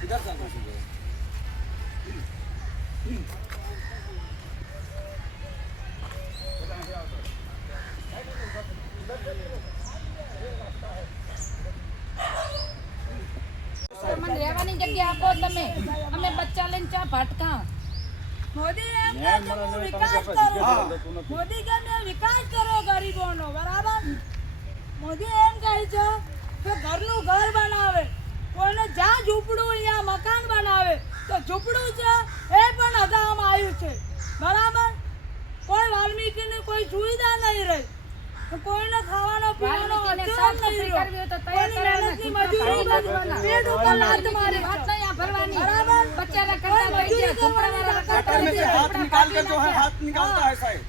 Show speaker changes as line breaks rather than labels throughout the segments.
इधर से घासी जाओ
મને રહેવાની જગ્યા આપો તમે અમે બચ્ચા લઈને ચા ભટકા
મોદી એમ કહે કે હું વિકાસ કરું મોદી કે મેં વિકાસ કર્યો ગરીબોનો બરાબર મોદી એમ કહે છે કે ઘરનું ઘર બનાવે કોઈને જ્યાં ઝૂંપડું અહીંયા મકાન બનાવે તો ઝૂંપડું છે એ પણ હટાવવામાં આવ્યું છે બરાબર કોઈ વાલ્મીકીને કોઈ સુવિધા નહીં રહી કોઈને ખાવાનો પીવાનો
વાલ્મીકીને
અધિકાર
સાફ
નહીં
સફાઈ કરવી હોય
રહ્યો
તો તૈયાર
કોઈની
કરવાના,
મહેનતની
ઝૂંપડા
મજૂરી પેટ ઉપર લાત મારે
વાત
છે.
નહીં આ ભરવાની
બરાબર.
બચ્ચાના કરતા
કોઈ
લઈ ગયા
મજૂરી
ઝૂંપડાવાળા
કરવાની
કરતા
गटर में
લઈ
से
ગયા,
हाथ
ઝૂંપડા
निकाल के जो है हाथ निकालता है साहब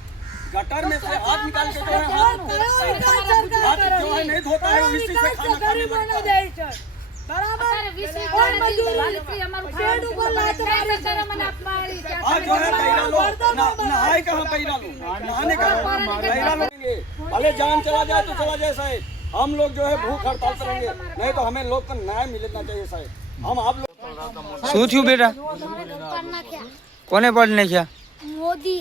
गटर में से हाथ निकाल के जो है
કયો
हाथ
કયો વિકાસ સરકાર
हाथ
કરે
जो
છે?
है नहीं धोता है
કયો
उसी से
વિકાસ
खाना
છે
खाने
ગરીબોને
लगता है
દે છે બરાબર
અત્યારે વીસ વીસ
કોઈ
વાળા નથી,
મજૂરી
વાલીશ્રી અમારું
પેટ
ખાવાનું
ઉપર લાત
કઈ
મારી
સરકારે મને આપવા આવી કે આ
आज
તમે
जो है पैरा लो ना- नहाए कहाँ पैरा लो नहाने का पैरा लोगे भले जान चला जाए तो चला जाए साहब हम लोग जो है भूख हड़ताल करेंगे नहीं तो हमें लोग को न्याय मिलना चाहिए साहब हम आप लोग
શું થયું બેટા કોને પાડી નાખ્યા
મોદી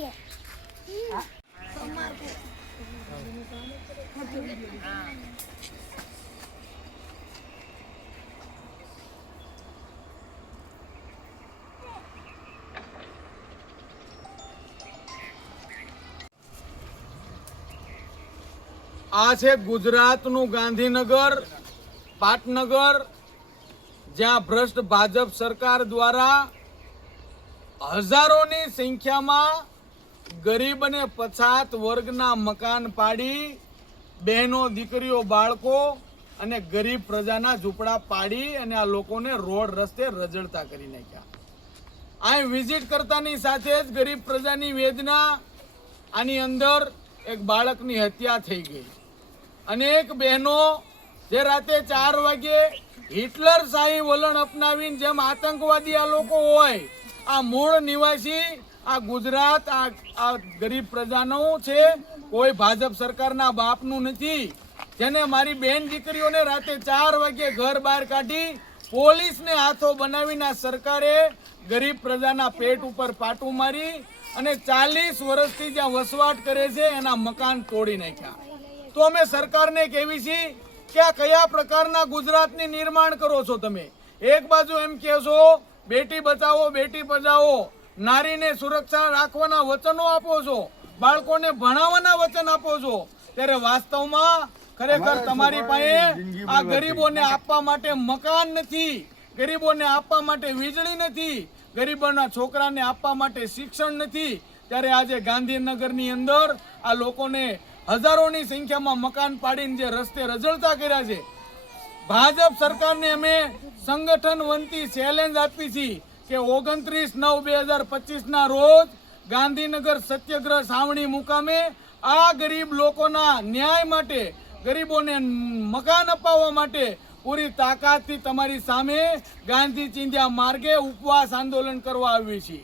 આ છે ગુજરાતનું ગાંધીનગર, પાટનગર, જ્યાં ભ્રષ્ટ ભાજપ સરકાર દ્વારા હજારોની સંખ્યામાં ગરીબ અને પછાત વર્ગના મકાન પાડી બહેનો, દીકરીઓ, બાળકો અને ગરીબ પ્રજાના ઝૂંપડા પાડી અને આ લોકોને રોડ રસ્તે રજડતા કરી નાખ્યા. અહીં વિઝિટ કરતાની સાથે જ ગરીબ પ્રજાની વેદના, આની અંદર એક બાળકની હત્યા થઈ ગઈ. અનેક બહેનો જે રાતે ચાર વાગે હિટલર શાહી વલણ અપનાવીને જેમ આતંકવાદી આ લોકો હોય, આ મૂળ નિવાસી, આ ગુજરાત, આ આ ગરીબ પ્રજાનું છે, કોઈ ભાજપ સરકારના બાપનું નથી. જેને મારી બેન દીકરીઓને રાતે ચાર વાગે ઘર બહાર કાઢી પોલીસને હાથો બનાવીને સરકારે ગરીબ પ્રજાના પેટ ઉપર પાટું મારી અને ચાલીસ વર્ષથી જ્યાં વસવાટ કરે છે, એના મકાન તોડી નાખ્યા. તો અમે સરકારને કહેવી છીએ કે આ કયા પ્રકારના ગુજરાતની નિર્માણ કરો છો તમે? એક બાજુ એમ કહેશો બેટી બચાવો બેટી બચાવો નારીને સુરક્ષા રાખવાના વચનો આપો છો બાળકોને ભણાવવાના વચન આપો છો. ત્યારે વાસ્તવમાં ખરેખર તમારી પાસે આ ગરીબોને આપવા માટે મકાન નથી ગરીબોને આપવા માટે વીજળી નથી ગરીબોના છોકરાને આપવા માટે શિક્ષણ નથી. ત્યારે આજે ગાંધીનગરની અંદર આ લોકોને હજારોની સંખ્યામાં મકાન પાડીને જે રસ્તે રજળતા કર્યા છે. ભાજપ સરકારને અમે સંગઠન વંતી ચેલેન્જ આપી છીએ કે ઓગણત્રીસ નવ બે હજાર પચીસના રોજ ગાંધીનગર સત્યગ્રહ સાવણી મુકામે આ ગરીબ લોકોના ન્યાય માટે, ગરીબોને મકાન અપાવવા માટે પૂરી તાકાતથી તમારી સામે ગાંધી ચિંધ્યા માર્ગે ઉપવાસ આંદોલન કરવા આવ્યું છે.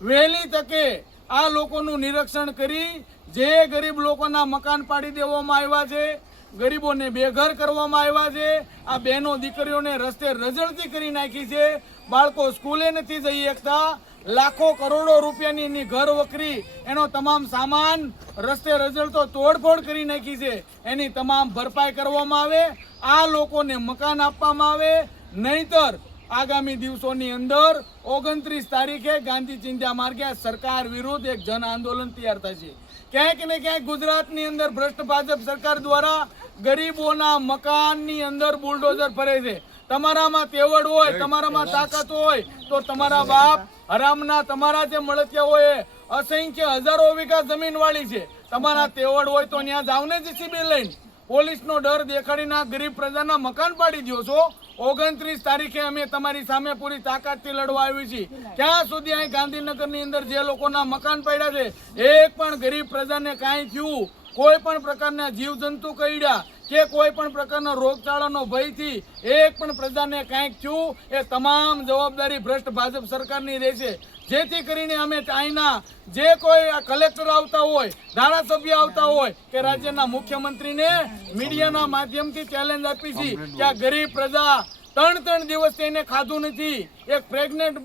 વહેલી તકે આ લોકોનું નિરીક્ષણ કરી જે ગરીબ લોકોના મકાન પાડી દેવામાં આવ્યા છે, ગરીબોને બેઘર કરવામાં આવ્યા છે, આ બહેનો દીકરીઓને રસ્તે રઝળતી કરી નાખી છે, બાળકો સ્કૂલે નથી જઈ શકતા, લાખો કરોડો રૂપિયાની એની ઘર વકરી એનો તમામ સામાન રસ્તે રઝળતો તોડફોડ કરી નાખી છે, એની તમામ ભરપાઈ કરવામાં આવે, આ લોકોને મકાન આપવામાં આવે, નહીતર આગામી દિવસોની અંદર ઓગણત્રીસ તારીખે ગાંધી ચિંતા માર્ગે સરકાર વિરુદ્ધ એક જન આંદોલન તૈયાર થશે. ક્યાંક ને ક્યાંક ગુજરાતની અંદર ભ્રષ્ટ ભાજપ સરકાર દ્વારા ગરીબોના મકાનની અંદર બુલડોઝર ફરે છે. તમારામાં તેવડ હોય તમારામાં તાકાત હોય તો તમારા બાપ હરામના તમારા જે મળતિયા હોય અસંખ્ય હજારો વીઘા જમીન વાળી છે. તમારા તેવડ હોય તો ત્યાં જાવને જ જીસીબી લઈને. પોલીસનો ડર દેખાડીને ગરીબ પ્રજાના મકાન પાડી દો છો. ઓગણત્રીસ તારીખે અમે તમારી સામે પૂરી તાકાતથી લડવા આવી છીએ. ક્યાં સુધી અહીં ગાંધીનગરની અંદર જે લોકોના મકાન પડ્યા છે, એક પણ ગરીબ પ્રજાને કાંઈ થયું. કોઈ પણ પ્રકારના જીવજંતુ કઈડ્યા કે કોઈ પણ પ્રકારનો રોગચાળાનો ભયથી એક પણ પ્રજાને કાંઈક થયું, એ તમામ જવાબદારી ભ્રષ્ટ ભાજપ સરકારની રહેશે. જેથી કરીને અમે અહીંના જે કોઈ કલેક્ટર આવતા હોય ધારાસભ્ય આવતા હોય કે રાજ્યના મુખ્યમંત્રીને મીડિયાના માધ્યમથી ચેલેન્જ આપી છે કે આ ગરીબ પ્રજા ત્રણ ત્રણ દિવસથી એને ખાધું નથી. એક પ્રેગ્નેન્ટ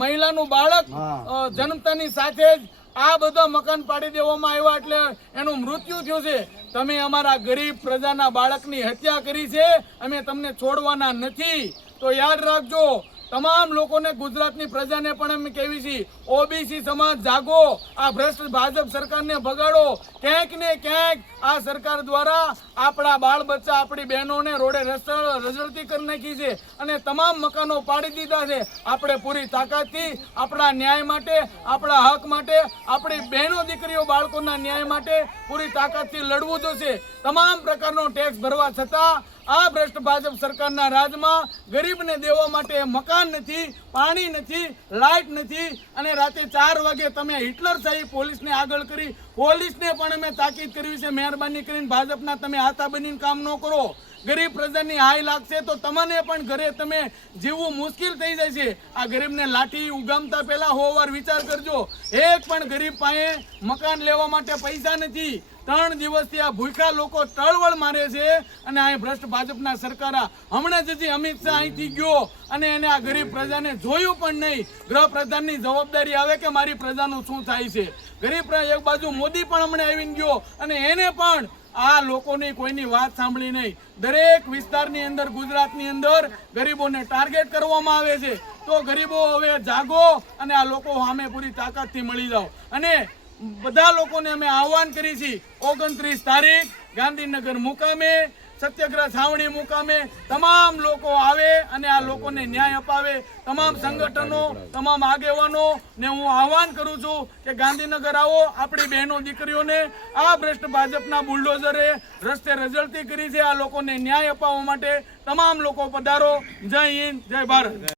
મહિલાનું બાળક જન્મતાની સાથે જ આ બધા મકાન પાડી દેવામાં આવ્યા એટલે એનું મૃત્યુ થયું છે. તમે અમારા ગરીબ પ્રજાના બાળકની હત્યા કરી છે અમે તમને છોડવાના નથી. તો યાદ રાખજો તમામ લોકોને ગુજરાતની પ્રજાને પણ અમે કહેવી છે, ઓબીસી સમાજ જાગો, આ ભ્રષ્ટ ભાજપ સરકારને ભગાડો. ક્યાંક ને ક્યાંક આ સરકાર દ્વારા આપણા બાળ બચ્ચા, આપણી બહેનોને રોડે રઝળતી કરી નાખી છે અને તમામ મકાનો પાડી દીધા છે. આપણે પૂરી તાકાતથી આપણા ન્યાય માટે, આપણા હક માટે, આપણી બહેનો દીકરીઓ બાળકોના ન્યાય માટે પૂરી તાકાતથી લડવું જોશે. તમામ પ્રકારનો ટેક્સ ભરવા છતાં આ ભ્રષ્ટ ભાજપ સરકારના રાજમાં ગરીબને દેવા માટે મકાન નથી, પાણી નથી, લાઇટ નથી અને રાતે ચાર વાગે તમે હિટલર સાહેબ પોલીસને આગળ કરી, પોલીસને પણ અમે તાકીદ કરવી છે, મહેરબાની કરીને ભાજપના તમે હાથા બનીને કામ ન કરો. ગરીબ પ્રજાની હાય લાગશે તો તમને પણ ઘરે તમે જીવવું મુશ્કેલ થઈ જાય છે. આ ગરીબને લાઠી ઉગામતા પહેલાં હોવાર વિચાર કરજો. એક પણ ગરીબ પાસે મકાન લેવા માટે પૈસા નથી. ત્રણ દિવસથી આ ભૂખ્યા લોકો ટળવળ મારે છે અને આ ભ્રષ્ટ ભાજપના સરકાર હમણાં જ અમિત શાહ અહીંથી ગયો અને એને આ ગરીબ પ્રજાને જોયું પણ નહીં. ગૃહ પ્રધાનની જવાબદારી આવે કે મારી પ્રજાનું શું થાય છે? ગરીબ એક બાજુ મોદી પણ હમણાં આવીને ગયો અને એને પણ આ લોકોની કોઈની વાત સાંભળી નહીં. દરેક વિસ્તારની અંદર, ગુજરાતની અંદર ગરીબોને ટાર્ગેટ કરવામાં આવે છે. તો ગરીબો હવે જાગો અને આ લોકો સામે પૂરી તાકાતથી મળી જાઓ. અને બધા લોકોને અમે આહવાન કરી છીએ ઓગણત્રીસ તારીખ, ગાંધીનગર મુકામે, સત્યાગ્રહ છાવણી મુકામે તમામ લોકો આવે અને આ લોકોને ન્યાય અપાવે. તમામ સંગઠનો, તમામ આગેવાનો ને હું આહવાન કરું છું કે ગાંધીનગર આવો, આપણી બહેનો દીકરીઓને આ ભ્રષ્ટ ભાજપના બુલડોઝરે રસ્તે રઝળતી કરી છે. આ લોકોને ન્યાય અપાવવા માટે તમામ લોકો પધારો. જય હિન્દ, જય ભારત.